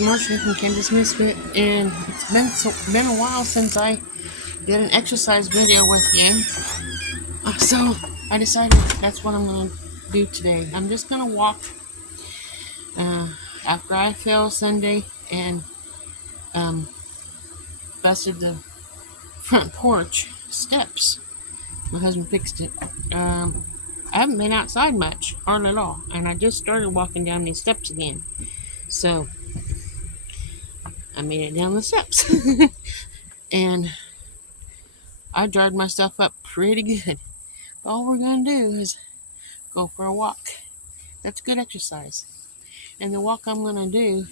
Marcia from Kansas Misfit, and it's been a while since I did an exercise video with you. So I decided that's what I'm gonna do today. I'm just gonna walk after I fell Sunday and busted the front porch steps. My husband fixed it. I haven't been outside much, hardly at all, and I just started walking down these steps again. So I made it down the steps. And I dried myself up pretty good. All we're going to do is go for a walk. That's good exercise. And the walk I'm going to do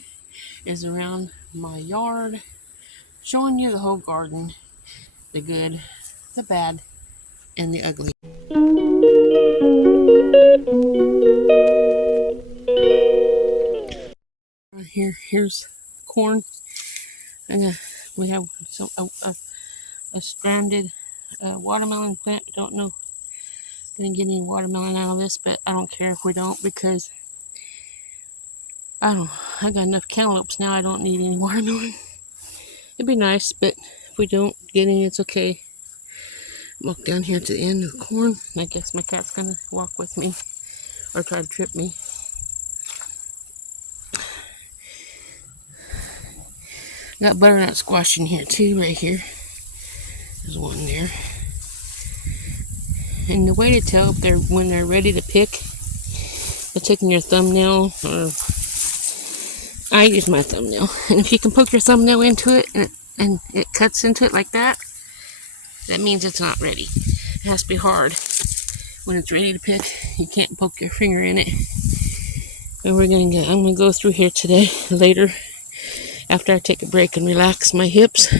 is around my yard, showing you the whole garden, the good, the bad, and the ugly. Here's corn. And we have a stranded watermelon plant. Don't know if I'm going to get any watermelon out of this, but I don't care if we don't, because I got enough cantaloupes now. I don't need any watermelon. It'd be nice, but if we don't get any, it's okay. Walk down here to the end of the corn. I guess my cat's gonna walk with me or try to trip me. Got butternut squash in here too, right here. There's one there. And the way to tell if when they're ready to pick, by taking your thumbnail, or I use my thumbnail, and if you can poke your thumbnail into it and it cuts into it like that, that means it's not ready. It has to be hard. When it's ready to pick, you can't poke your finger in it. And I'm gonna go through here today, later, after I take a break and relax my hips,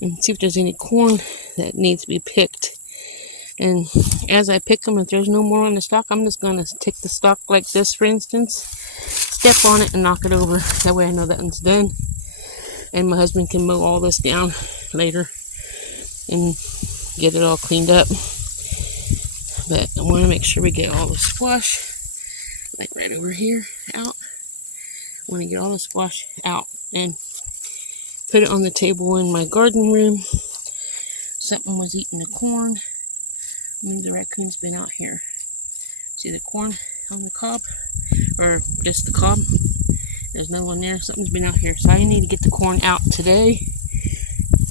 and see if there's any corn that needs to be picked. And as I pick them, if there's no more on the stalk, I'm just gonna take the stalk like this, for instance, step on it and knock it over. That way I know that one's done. And my husband can mow all this down later and get it all cleaned up. But I want to make sure we get all the squash, like right over here, out. I want to get all the squash out and put it on the table in my garden room. Something was eating the corn. I mean, the raccoon's been out here. See the corn on the cob? Or just the cob? There's no one there. Something's been out here. So I need to get the corn out today.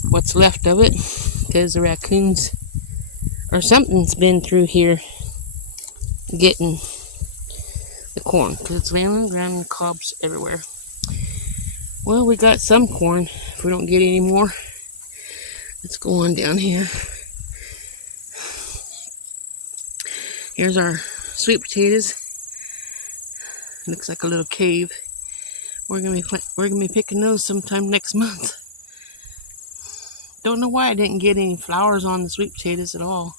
What's left of it. Because the raccoons, or something's been through here getting the corn. Because it's laying on the ground and cobs everywhere. Well, we got some corn. If we don't get any more, let's go on down here. Here's our sweet potatoes. Looks like a little cave. We're gonna be picking those sometime next month. Don't know why I didn't get any flowers on the sweet potatoes at all.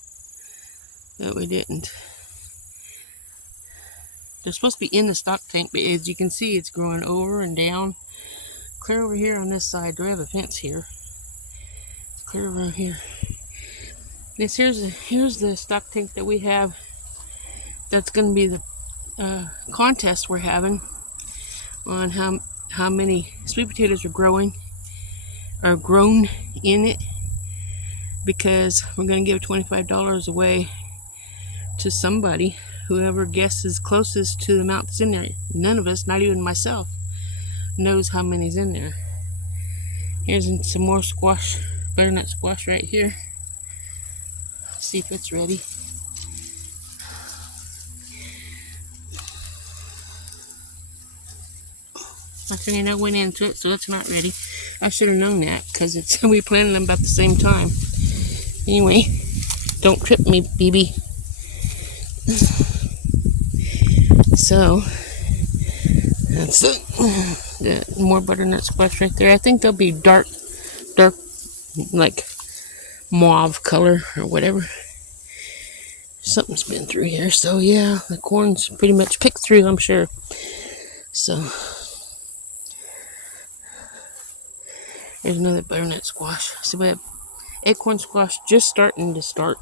But we didn't. They're supposed to be in the stock tank, but as you can see, it's growing over and down. Clear over here on this side. Do I have a fence here? Clear over here. Here's the stock tank that we have. That's going to be the contest we're having on how many sweet potatoes are grown in it, because we're going to give $25 away to somebody, whoever guesses closest to the amount that's in there. None of us, not even myself, knows how many's in there. Here's some more squash, butternut squash right here. See if it's ready. Nothing I went into it, so it's not ready. I should have known that, because we planted them about the same time. Anyway, don't trip me, BB. So that's the more butternut squash right there. I think they'll be dark, like mauve color or whatever. Something's been through here, so yeah, the corn's pretty much picked through, I'm sure. So there's another butternut squash. So we have acorn squash just starting to start.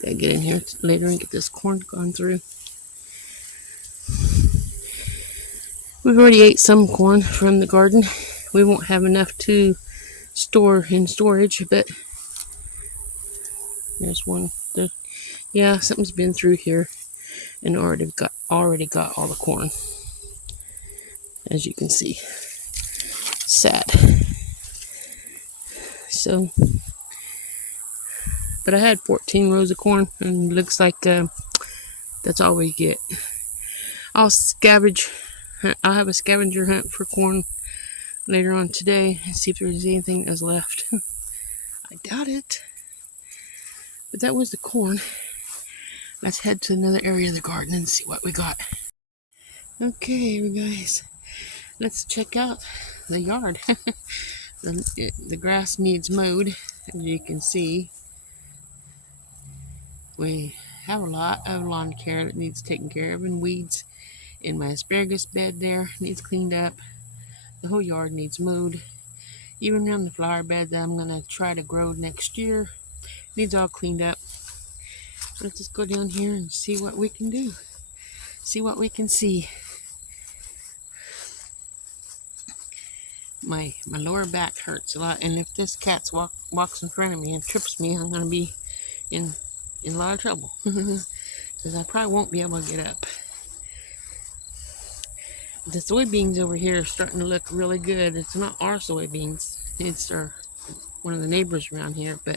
Gotta get in here later and get this corn gone through. We've already ate some corn from the garden. We won't have enough to store in storage, but there's one. Yeah, something's been through here and already got all the corn, as you can see. Sad. So, but I had 14 rows of corn, and it looks like that's all we get. I'll have a scavenger hunt for corn later on today and see if there's anything that's left. I doubt it. But that was the corn. Let's head to another area of the garden and see what we got. Okay, you guys, let's check out the yard. The grass needs mowed, as you can see. We have a lot of lawn care that needs taken care of, and weeds in my asparagus bed there needs cleaned up. The whole yard needs mowed. Even around the flower bed that I'm gonna try to grow next year needs all cleaned up. Let's just go down here and see what we can do. See what we can see. My lower back hurts a lot, and if this cat walks in front of me and trips me, I'm gonna be in a lot of trouble because I probably won't be able to get up. The soybeans over here are starting to look really good. It's not our soybeans, it's one of the neighbors around here, but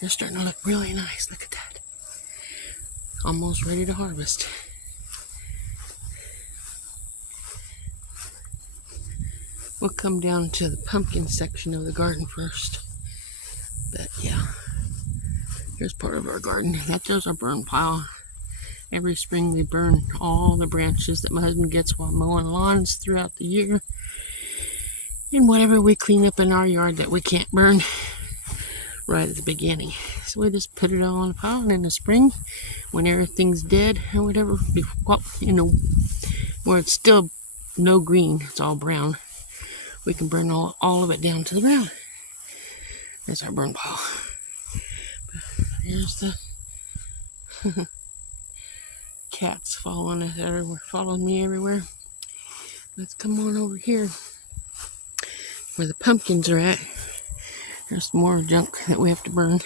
they're starting to look really nice. Look at that. Almost ready to harvest. We'll come down to the pumpkin section of the garden first. But yeah, here's part of our garden. There's our burn pile. Every spring we burn all the branches that my husband gets while mowing lawns throughout the year. And whatever we clean up in our yard that we can't burn right at the beginning. So we just put it all on a pile, and in the spring, when everything's dead or whatever, where it's still no green, it's all brown, we can burn all of it down to the ground. There's our burn pile. Here's the cats following us everywhere, following me everywhere. Let's come on over here where the pumpkins are at. There's more junk that we have to burn.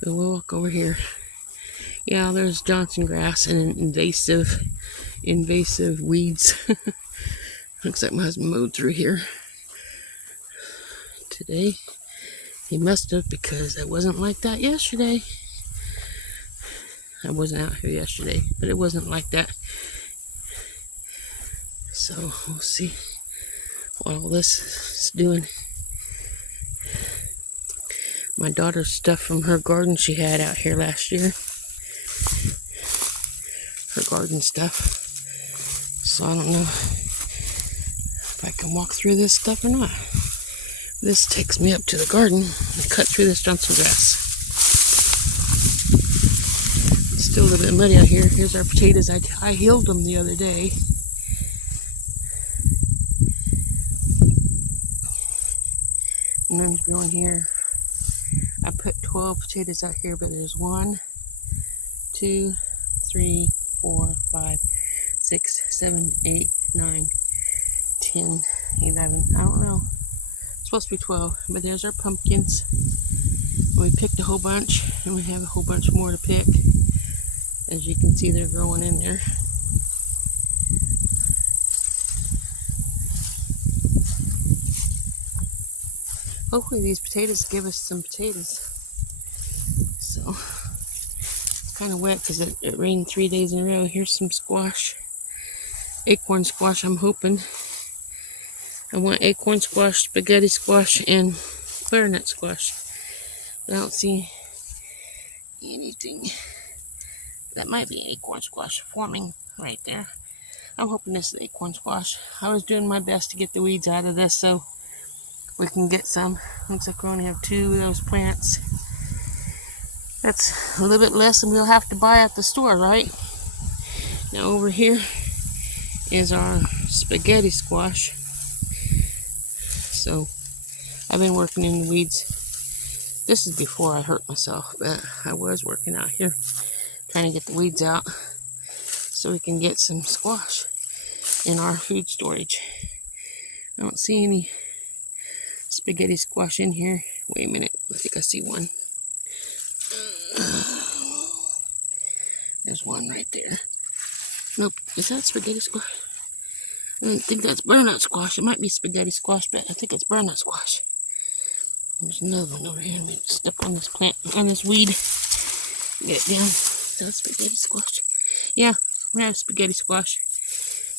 But we'll walk over here. Yeah, there's Johnson grass and invasive weeds. Looks like my husband mowed through here today. He must have, because it wasn't like that yesterday. I wasn't out here yesterday, but it wasn't like that. So we'll see what all this is doing. My daughter's stuff from her garden she had out here last year. Her garden stuff. So I don't know if I can walk through this stuff or not. This takes me up to the garden and cut through this Johnson grass. It's still a little bit muddy out here. Here's our potatoes. I healed them the other day. And I'm growing here. I put 12 potatoes out here, but there's 1, 2, 3, 4, 5, 6, 7, 8, 9, 10, 11. I don't know. It's supposed to be 12, but there's our pumpkins. We picked a whole bunch, and we have a whole bunch more to pick. As you can see, they're growing in there. Hopefully these potatoes give us some potatoes. So it's kind of wet because it rained 3 days in a row. Here's some squash, acorn squash. I'm hoping. I want acorn squash, spaghetti squash, and butternut squash. But I don't see anything. That might be acorn squash forming right there. I'm hoping this is acorn squash. I was doing my best to get the weeds out of this so we can get some. Looks like we only have 2 of those plants. That's a little bit less than we'll have to buy at the store, right? Now over here is our spaghetti squash. So I've been working in the weeds. This is before I hurt myself, but I was working out here. trying to get the weeds out so we can get some squash in our food storage. I don't see any spaghetti squash in here. Wait a minute, I think I see one. There's one right there. Nope, is that spaghetti squash? I don't think that's butternut squash. It might be spaghetti squash, but I think it's butternut squash. There's another one over here. Let me step on this plant, on this weed. Get it down. Is that spaghetti squash? Yeah, we have spaghetti squash.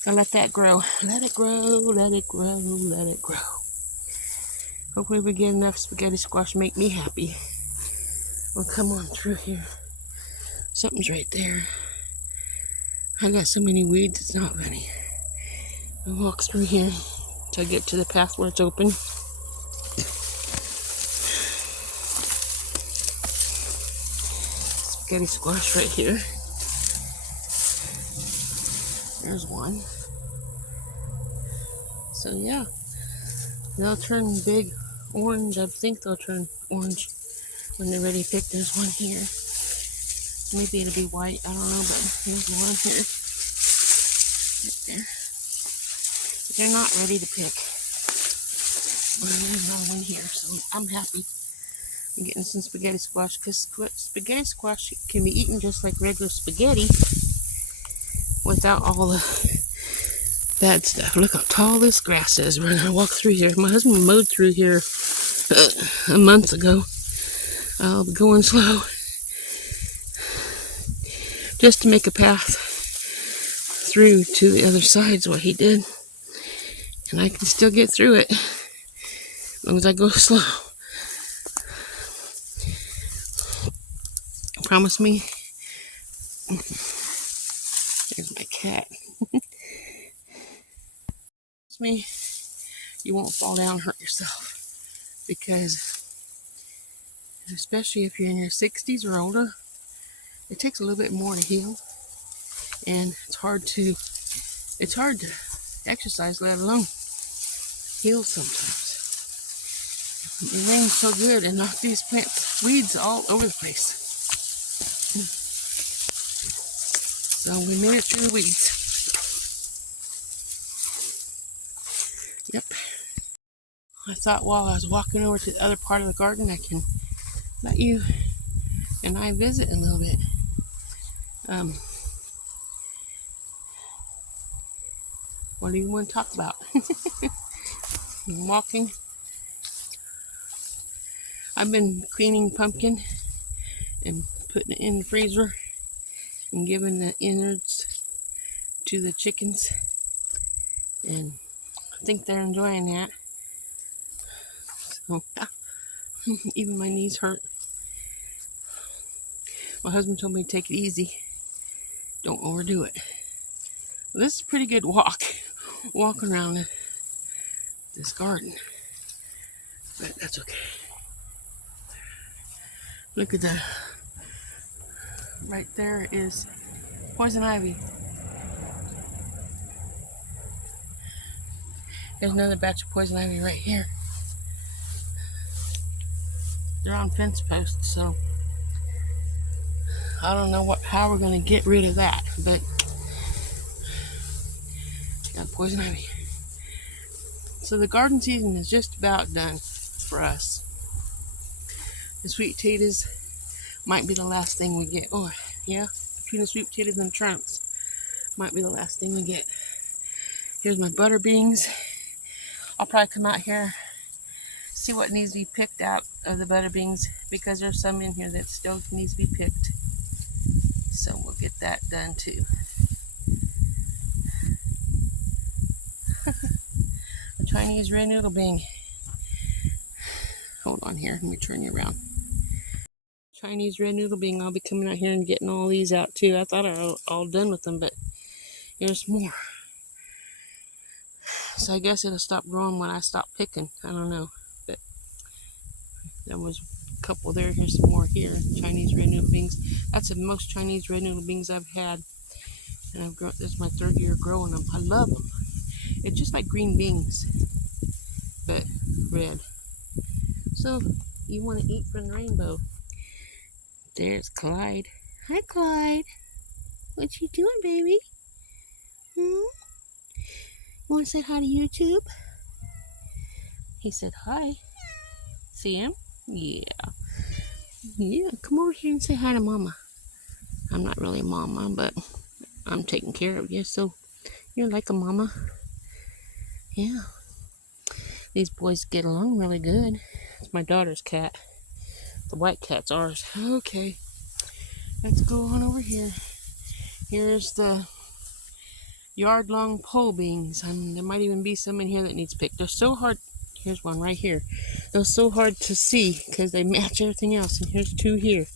Gotta let that grow. Let it grow, let it grow, let it grow. Hopefully we get enough spaghetti squash to make me happy. Well, come on through here. Something's right there. I got so many weeds, it's not funny. I'll walk through here till I get to the path where it's open. Spaghetti squash right here. There's one. So yeah, they'll turn big orange. I think they'll turn orange when they're ready to pick. There's one here. Maybe it'll be white. I don't know, but there's one here. Right there. But they're not ready to pick. Well, there's another one here, so I'm happy. I'm getting some spaghetti squash because spaghetti squash can be eaten just like regular spaghetti without all the bad stuff. Look how tall this grass is when I walk through here. My husband mowed through here a month ago. I'll be going slow just to make a path through to the other side is what he did. And I can still get through it as long as I go slow. Promise me. There's my cat. Promise me you won't fall down and hurt yourself. Because especially if you're in your 60s or older, it takes a little bit more to heal. And it's hard to exercise, let alone heal sometimes. It rains so good and knocked these plants, weeds all over the place. So we made it through the weeds. Yep. I thought while I was walking over to the other part of the garden, I can let you and I visit a little bit. What do you want to talk about? I'm walking. I've been cleaning pumpkin and putting it in the freezer and giving the innards to the chickens. And I think they're enjoying that. So, even my knees hurt. My husband told me to take it easy. Don't overdo it. Well, this is a pretty good walk around this garden. But that's okay. Look at that. Right there is poison ivy. There's another batch of poison ivy right here. They're on fence posts, so I don't know how we're going to get rid of that, but got poison ivy. So the garden season is just about done for us. The sweet potatoes might be the last thing we get. Oh, yeah, between the sweet potatoes and the turnips, might be the last thing we get. Here's my butter beans. I'll probably come out here, see what needs to be picked out of the butter beans, because there's some in here that still needs to be picked. So we'll get that done too. A Chinese red noodle bean. Hold on here, let me turn you around. Chinese red noodle bean. I'll be coming out here and getting all these out too. I thought I was all done with them, but there's more. So I guess it'll stop growing when I stop picking. I don't know, but there was a couple there. Here's some more here. Chinese red noodle beans. That's the most Chinese red noodle beans I've had, and I've grown. This is my third year growing them. I love them. It's just like green beans, but red. So you want to eat from the rainbow? There's Clyde. Hi, Clyde. What you doing, baby? Hmm? You want to say hi to YouTube? He said hi. See him? Yeah. Yeah, come over here and say hi to Mama. I'm not really Mama, but I'm taking care of you, so you're like a mama. Yeah. These boys get along really good. It's my daughter's cat. The white cat's ours. Okay. Let's go on over here. Here's the yard-long pole beans. There might even be some in here that needs picked. They're so hard. Here's one right here. They're so hard to see because they match everything else. And here's two here.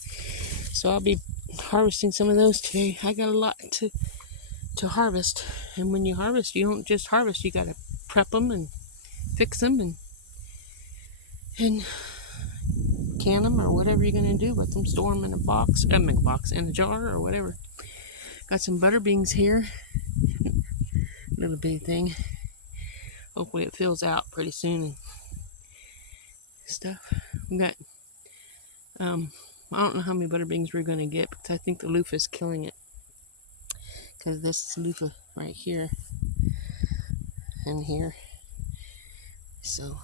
So I'll be harvesting some of those today. I got a lot to harvest. And when you harvest, you don't just harvest. You got to prep them and fix them and can them or whatever you're going to do with them. Store them in in a jar or whatever. Got some butter beans here. Little bitty thing. Hopefully it fills out pretty soon and stuff. We got, I don't know how many butter beans we're going to get because I think the loofah is killing it. Because this is loofah right here and here. So,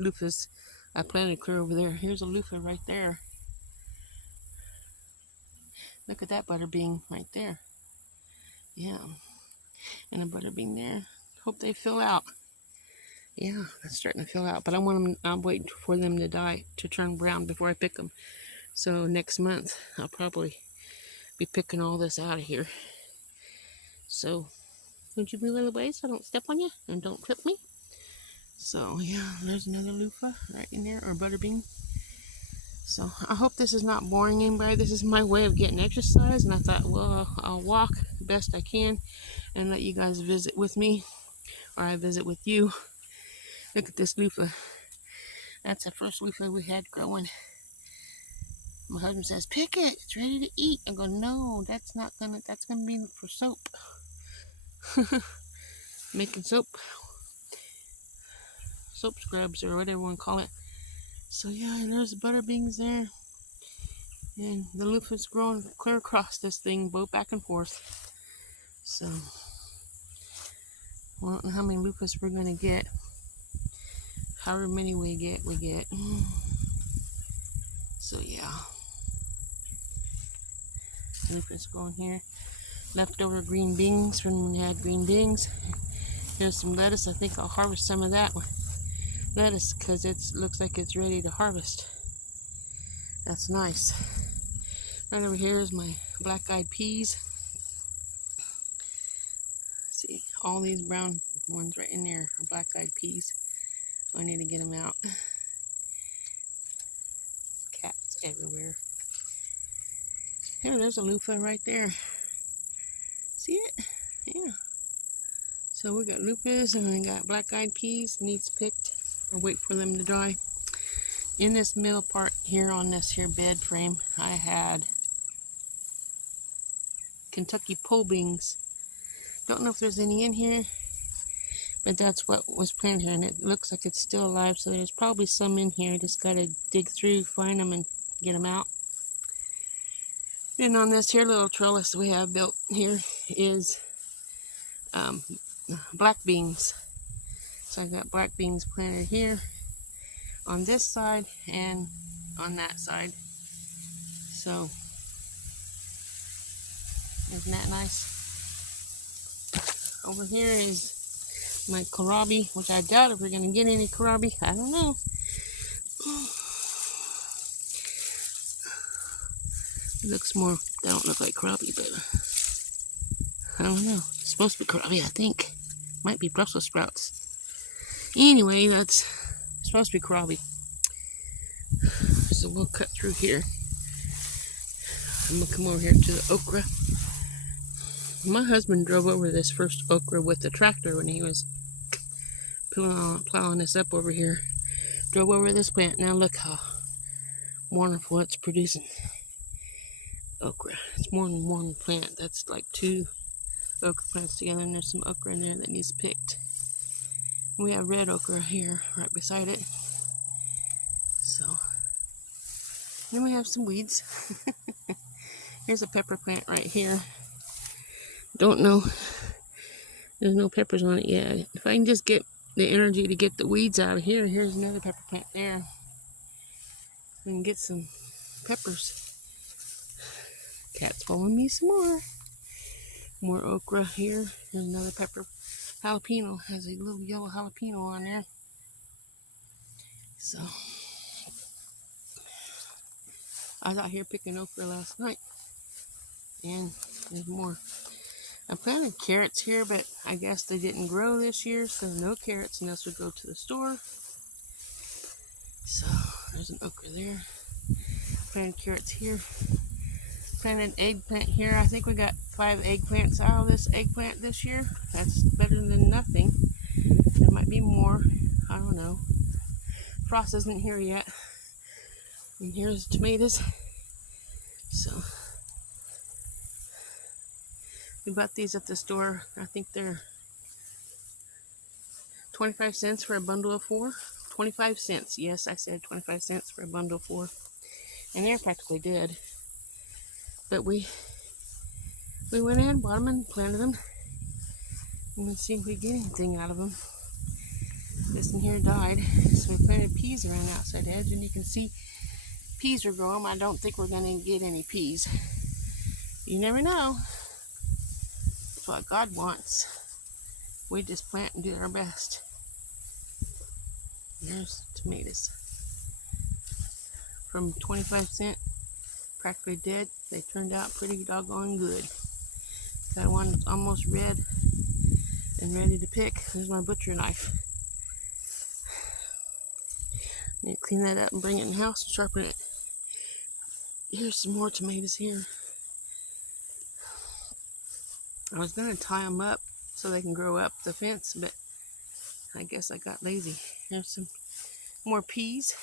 loofahs, I planted clear over there. Here's a loofah right there. Look at that butter bean right there. Yeah. And a butter bean there. Hope they fill out. Yeah, that's starting to fill out. But I'm waiting for them to die, to turn brown before I pick them. So next month, I'll probably be picking all this out of here. So, would you move out of the way so I don't step on you and don't clip me? So, yeah, there's another loofah right in there, or butter bean. So, I hope this is not boring anybody. This is my way of getting exercise, and I thought, well, I'll walk the best I can and let you guys visit with me, or I visit with you. Look at this loofah. That's the first loofah we had growing. My husband says, pick it, it's ready to eat. I go, no, that's gonna be for soap. Making soap scrubs or whatever you want to call it. So yeah, there's the butter beans there. And the loofah's growing clear across this thing, both back and forth. So, I don't know how many loofahs we're gonna get. However many we get. So yeah. Loofah's growing here. Leftover green beans from when we had green beans. Here's some lettuce. I think I'll harvest some of that lettuce because it looks like it's ready to harvest. That's nice. Right over here is my black-eyed peas. See, all these brown ones right in there are black-eyed peas. So I need to get them out. Cats everywhere. Here, there's a loofah right there. See it? Yeah. So we got loofahs and I got black-eyed peas. Needs picked. I'll wait for them to dry. In this middle part here on this here bed frame, I had Kentucky pole beans. Don't know if there's any in here, but that's what was planted here, and it looks like it's still alive, so there's probably some in here. Just gotta dig through, find them, and get them out. Then on this here little trellis we have built here is black beans. So I got black beans planted here on this side and on that side. So isn't that nice? Over here is my kohlrabi, which I doubt if we're gonna get any kohlrabi. I don't know. It looks more, they don't look like kohlrabi, but I don't know. It's supposed to be kohlrabi, I think. Might be Brussels sprouts. Anyway, that's supposed to be kohlrabi. So we'll cut through here. I'm gonna come over here to the okra. My husband drove over this first okra with the tractor when he was plowing this up over here. Drove over this plant. Now look how wonderful it's producing okra. It's more than one plant. That's like two okra plants together, and there's some okra in there that needs picked. We have red okra here right beside it. So then we have some weeds. Here's a pepper plant right here. Don't know. There's no peppers on it yet. If I can just get the energy to get the weeds out of here, here's another pepper plant there. We can get some peppers. Cat's following me some more. More okra here. Here's another pepper. Jalapeno has a little yellow jalapeno on there. So I was out here picking okra last night, and there's more. I planted carrots here, but I guess they didn't grow this year, so no carrots unless we go to the store. So there's an okra there. Planted carrots here. Planted eggplant here. I think we got 5 eggplants out of this eggplant this year. That's better than nothing. There might be more. I don't know. Frost isn't here yet. And here's tomatoes. So we bought these at the store. I think they're 25 cents for a bundle of 4. 25 cents. Yes, I said 25 cents for a bundle of 4. And they're practically dead. But we went in, bought them, and planted them. And let's see if we get anything out of them. This in here died. So we planted peas around the outside edge, and you can see peas are growing. I don't think we're going to get any peas. You never know. That's what God wants. We just plant and do our best. There's tomatoes. From 25 cents, practically dead, they turned out pretty doggone good. Got one that's almost red and ready to pick. There's my butcher knife. Need to clean that up and bring it in the house and sharpen it. Here's some more tomatoes here. I was going to tie them up so they can grow up the fence, but I guess I got lazy. Here's some more peas.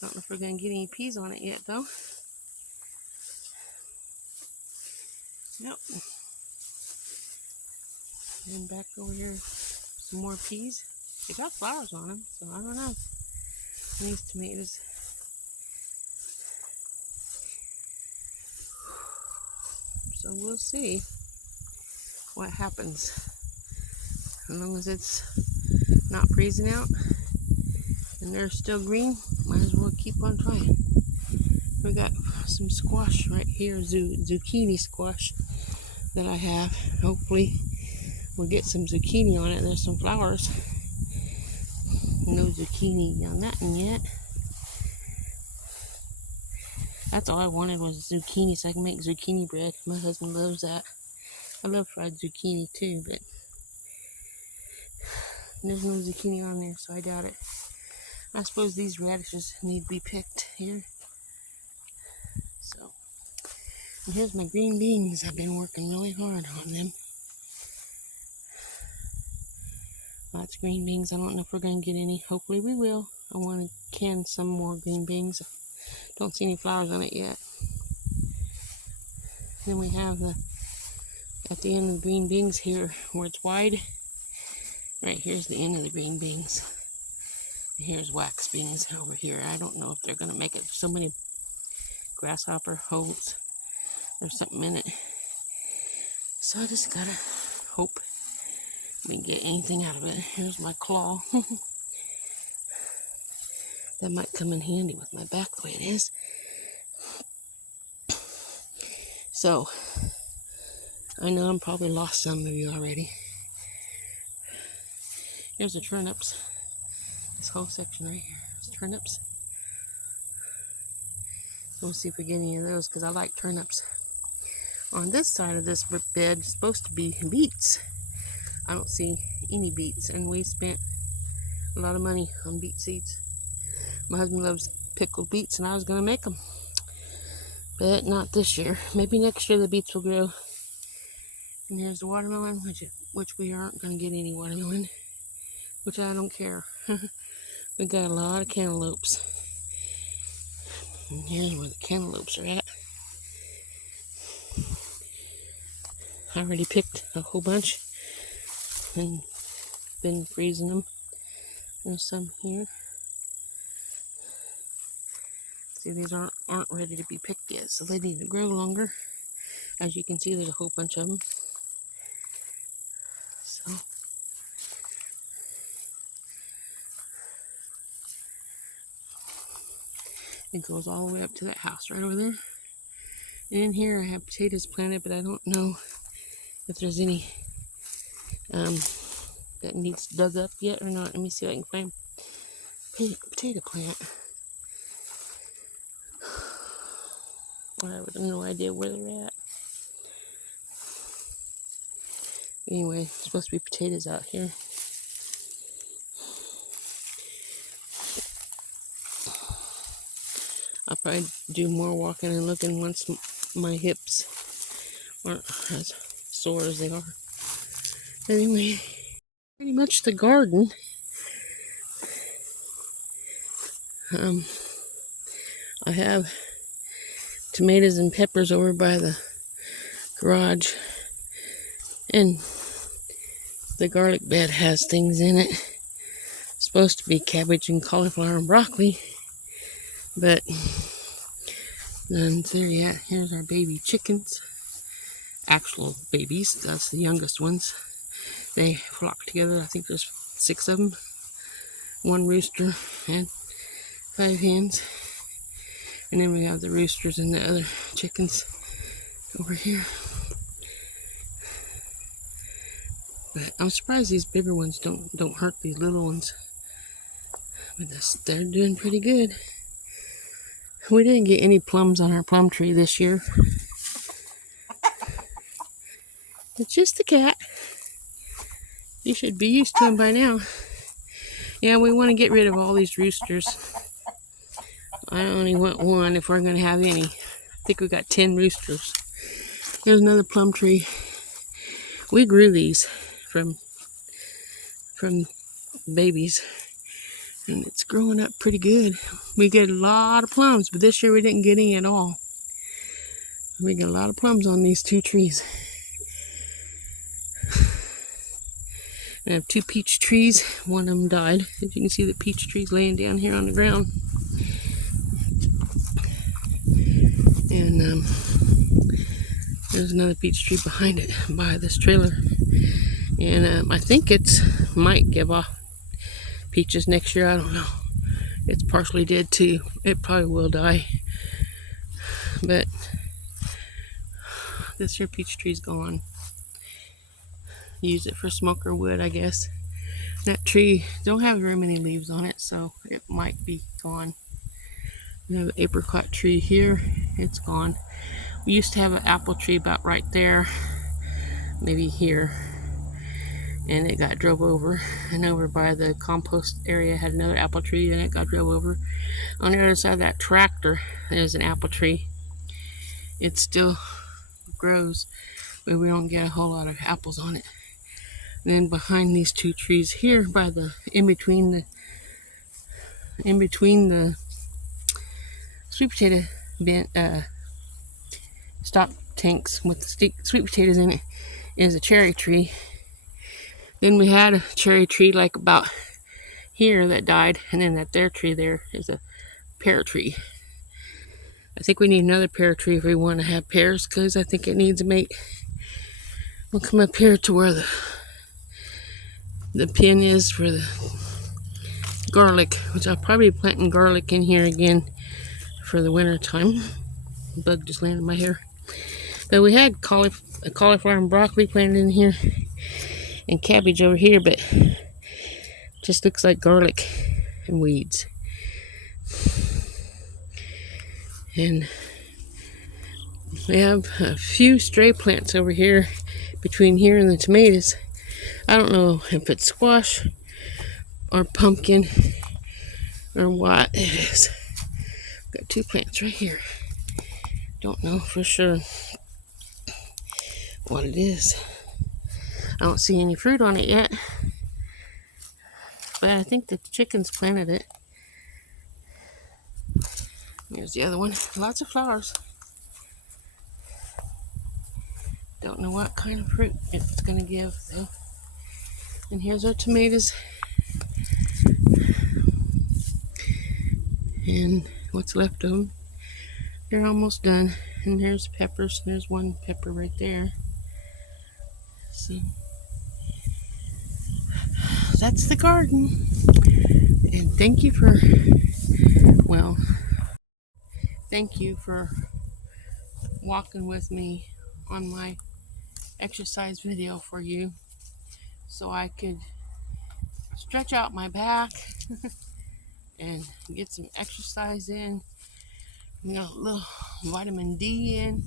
Don't know if we're going to get any peas on it yet, though. Yep. And back over here, some more peas. They got flowers on them, so I don't know. These tomatoes. So we'll see what happens. As long as it's not freezing out and they're still green, might as well keep on trying. We got some squash right here, zucchini squash that I have. Hopefully we'll get some zucchini on it. There's some flowers. No zucchini on that one yet. That's all I wanted was zucchini so I can make zucchini bread. My husband loves that. I love fried zucchini too, but there's no zucchini on there, so I doubt it. I suppose these radishes need to be picked here. So, and here's my green beans. I've been working really hard on them. Lots of green beans. I don't know if we're going to get any. Hopefully we will. I want to can some more green beans. Don't see any flowers on it yet. Then we have at the end of the green beans here where it's wide. Right here's the end of the green beans. And here's wax beans over here. I don't know if they're going to make it. So many grasshopper holes or something in it. So I just gotta hope we can get anything out of it. Here's my claw. That might come in handy with my back the way it is. So, I know I'm probably lost some of you already. Here's the turnips. This whole section right here is turnips. We'll see if we get any of those because I like turnips. On this side of this bed is supposed to be beets. I don't see any beets, and we spent a lot of money on beet seeds. My husband loves pickled beets, and I was going to make them. But not this year. Maybe next year the beets will grow. And here's the watermelon, which we aren't going to get any watermelon. Which I don't care. We got a lot of cantaloupes. And here's where the cantaloupes are at. I already picked a whole bunch. And been freezing them. There's some here. See, these aren't ready to be picked yet, so they need to grow longer. As you can see, there's a whole bunch of them. So it goes all the way up to that house right over there. And in here I have potatoes planted, but I don't know if there's any that needs dug up yet or not. Let me see if I can find a potato plant. I have no idea where they're at. Anyway, there's supposed to be potatoes out here. I'll probably do more walking and looking once my hips aren't as sore as they are. Anyway, pretty much the garden. I have tomatoes and peppers over by the garage, and the garlic bed has things in it. It's supposed to be cabbage and cauliflower and broccoli, but none's there yet. Here's our baby chickens. Actual babies, that's the youngest ones. They flock together. I think there's 6 of them. 1 rooster and 5 hens. And then we have the roosters and the other chickens over here. But I'm surprised these bigger ones don't hurt these little ones. But they're doing pretty good. We didn't get any plums on our plum tree this year. It's just a cat. You should be used to him by now. Yeah, we want to get rid of all these roosters. I only want 1 if we're going to have any. I think we got 10 roosters. Here's another plum tree. We grew these from babies, and it's growing up pretty good. We get a lot of plums, but this year we didn't get any at all. We get a lot of plums on these 2 trees. I have 2 peach trees. One of them died. As you can see, the peach tree's laying down here on the ground. And there's another peach tree behind it, by this trailer. And I think it's might give off peaches next year. I don't know. It's partially dead too. It probably will die. But this year peach tree's gone. Use it for smoker wood, I guess. That tree don't have very many leaves on it, so it might be gone. We have an apricot tree here. It's gone. We used to have an apple tree about right there, maybe here, and it got drove over. And over by the compost area had another apple tree, and it got drove over. On the other side of that tractor, there's an apple tree. It still grows, but we don't get a whole lot of apples on it. And then behind these 2 trees here, by the in between the sweet potato stock tanks with the sweet potatoes in it, is a cherry tree. Then we had a cherry tree like about here that died, and then that there tree there is a pear tree. I think we need another pear tree if we want to have pears, because I think it needs a mate. We'll come up here to where the pin is for the garlic, which I'll probably be planting garlic in here again for the winter time. The bug just landed in my hair. But we had cauliflower and broccoli planted in here, and cabbage over here, but just looks like garlic and weeds. And we have a few stray plants over here between here and the tomatoes. I don't know if it's squash or pumpkin or what it is. Got 2 plants right here. Don't know for sure what it is. I don't see any fruit on it yet, but I think the chickens planted it. Here's the other one. Lots of flowers. Don't know what kind of fruit it's going to give though. And here's our tomatoes. And what's left of them. They're almost done. And there's peppers. There's one pepper right there. So that's the garden. And thank you for walking with me on my exercise video for you, so I could stretch out my back and get some exercise in, a little vitamin D in,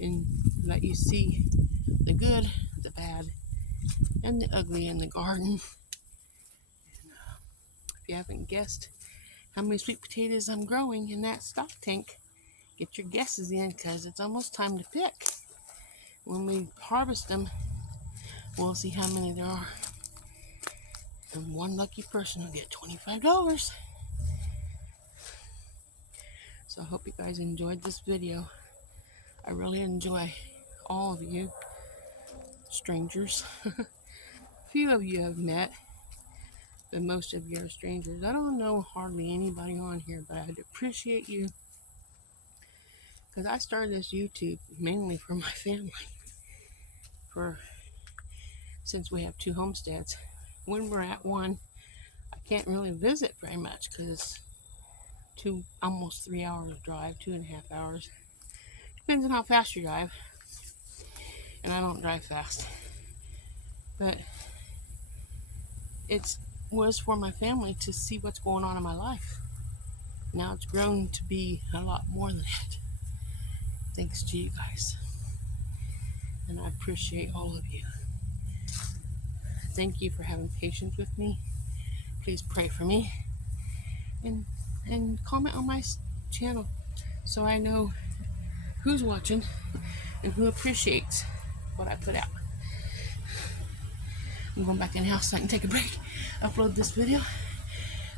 and let you see the good, the bad, and the ugly in the garden. If you haven't guessed how many sweet potatoes I'm growing in that stock tank, get your guesses in, because it's almost time to pick. When we harvest them, we'll see how many there are. And one lucky person will get $25. So I hope you guys enjoyed this video. I really enjoy all of you strangers. A few of you have met, but most of you are strangers. I don't know hardly anybody on here, but I'd appreciate you, because I started this YouTube mainly for my family. Since we have 2 homesteads, when we're at one, I can't really visit very much because it's almost 3 hours drive, 2.5 hours. Depends on how fast you drive, and I don't drive fast. But it was for my family to see what's going on in my life. Now it's grown to be a lot more than that, thanks to you guys, and I appreciate all of you. Thank you for having patience with me. Please pray for me, and comment on my channel so I know who's watching and who appreciates what I put out. I'm going back in the house so I can take a break, upload this video,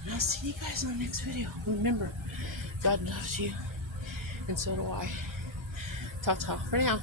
and I'll see you guys in the next video. Remember, God loves you, and so do I. Ta-ta for now.